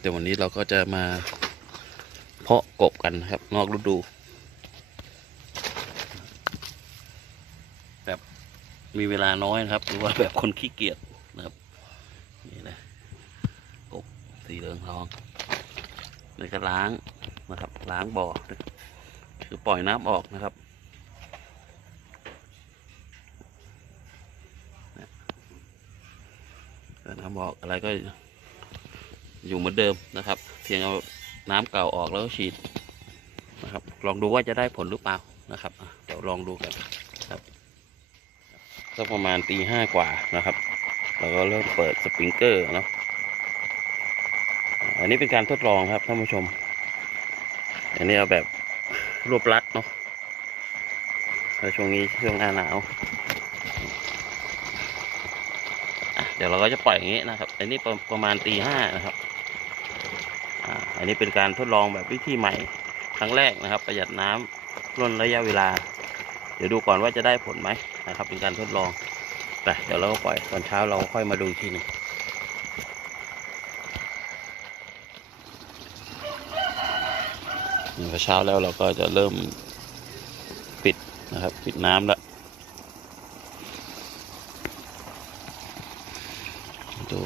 เดี๋ยววันนี้เราก็จะมาเพาะกบกันครับ นอกฤดู แบบมีเวลาน้อยนะครับ หรือว่าแบบคนขี้เกียจนะครับนี่นะกบสีเหลืองทองแล้วก็ล้างนะครับ ล้างบ่อคือปล่อยน้ำออกนะครับน้ำออกอะไรก็ อยู่เหมือนเดิมนะครับ เพียงเอาน้ำเก่าออกแล้วก็ฉีดนะครับ ลองดูว่าจะได้ผลหรือเปล่านะครับเดี๋ยวลองดูกันครับสักประมาณตีห้ากว่านะครับเราก็เริ่มเปิดสปริงเกอร์เนาะอันนี้เป็นการทดลองครับท่านผู้ชม อันนี้เอาแบบรวบรัดเนาะแล้วช่วงนี้ช่วงหน้าหนาวเดี๋ยวเราก็จะปล่อยอย่างนี้นะครับ อันนี้ประประมาณตีห้านะครับ อันนี้เป็นการทดลองแบบวิธีใหม่ครั้งแรกนะครับ ประหยัดน้ำล่นระยะเวลา เดี๋ยวดูก่อนว่าจะได้ผลไหมนะครับ เป็นการทดลองแต่เดี๋ยวเราก็ปล่อยตอนเช้าเราค่อยมาดูทีหนึ่งพอเช้าแล้วเราก็จะเริ่มปิดนะครับ ปิดน้ำแล้วดู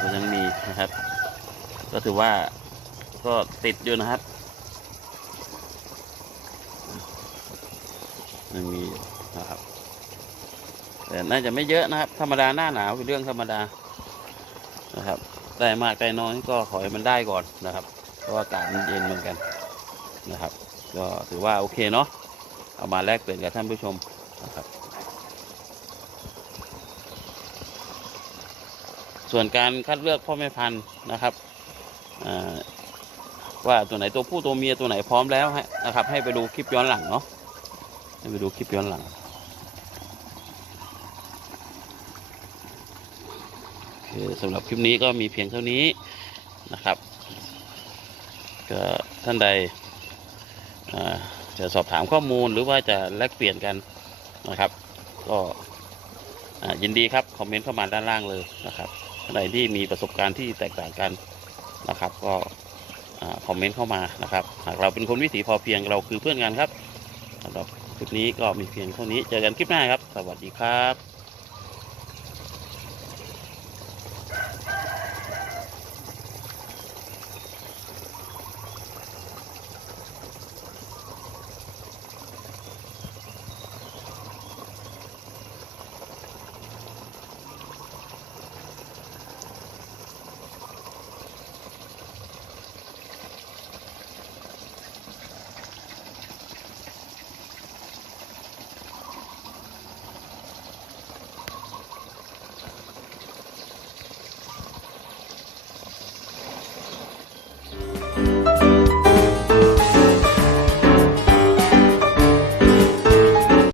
ก็ยังมีนะครับ ก็ถือว่าก็ติดอยู่นะครับยังมีนะครับแต่น่าจะไม่เยอะนะครับ ธรรมดาหน้าหนาวเป็นเรื่องธรรมดานะครับ ได้มากได้น้อยก็ขอให้มันได้ก่อนนะครับ เพราะอากาศมันเย็นเหมือนกันนะครับ ก็ถือว่าโอเคเนาะเอามาแลกเปลี่ยนกับท่านผู้ชมนะครับ ส่วนการคัดเลือกพ่อแม่พันธุ์นะครับว่าตัวไหนตัวผู้ตัวเมียตัวไหนพร้อมแล้วนะครับ ให้ไปดูคลิปย้อนหลังเนาะให้ไปดูคลิปย้อนหลังสำหรับคลิปนี้ก็มีเพียงเท่านี้นะครับ ก็ท่านใดจะสอบถามข้อมูลหรือว่าจะแลกเปลี่ยนกันนะครับ ก็ยินดีครับ คอมเมนต์เข้ามาด้านล่างเลยนะครับ ไหนที่มีประสบการณ์ที่แตกต่างกันนะครับ ก็คอมเมนต์เข้ามานะครับ หากเราเป็นคนวิถีพอเพียงเราคือเพื่อนกันครับสำหรับคลิปนี้ก็มีเพียงเท่านี้เจอกันคลิปหน้าครับ สวัสดีครับ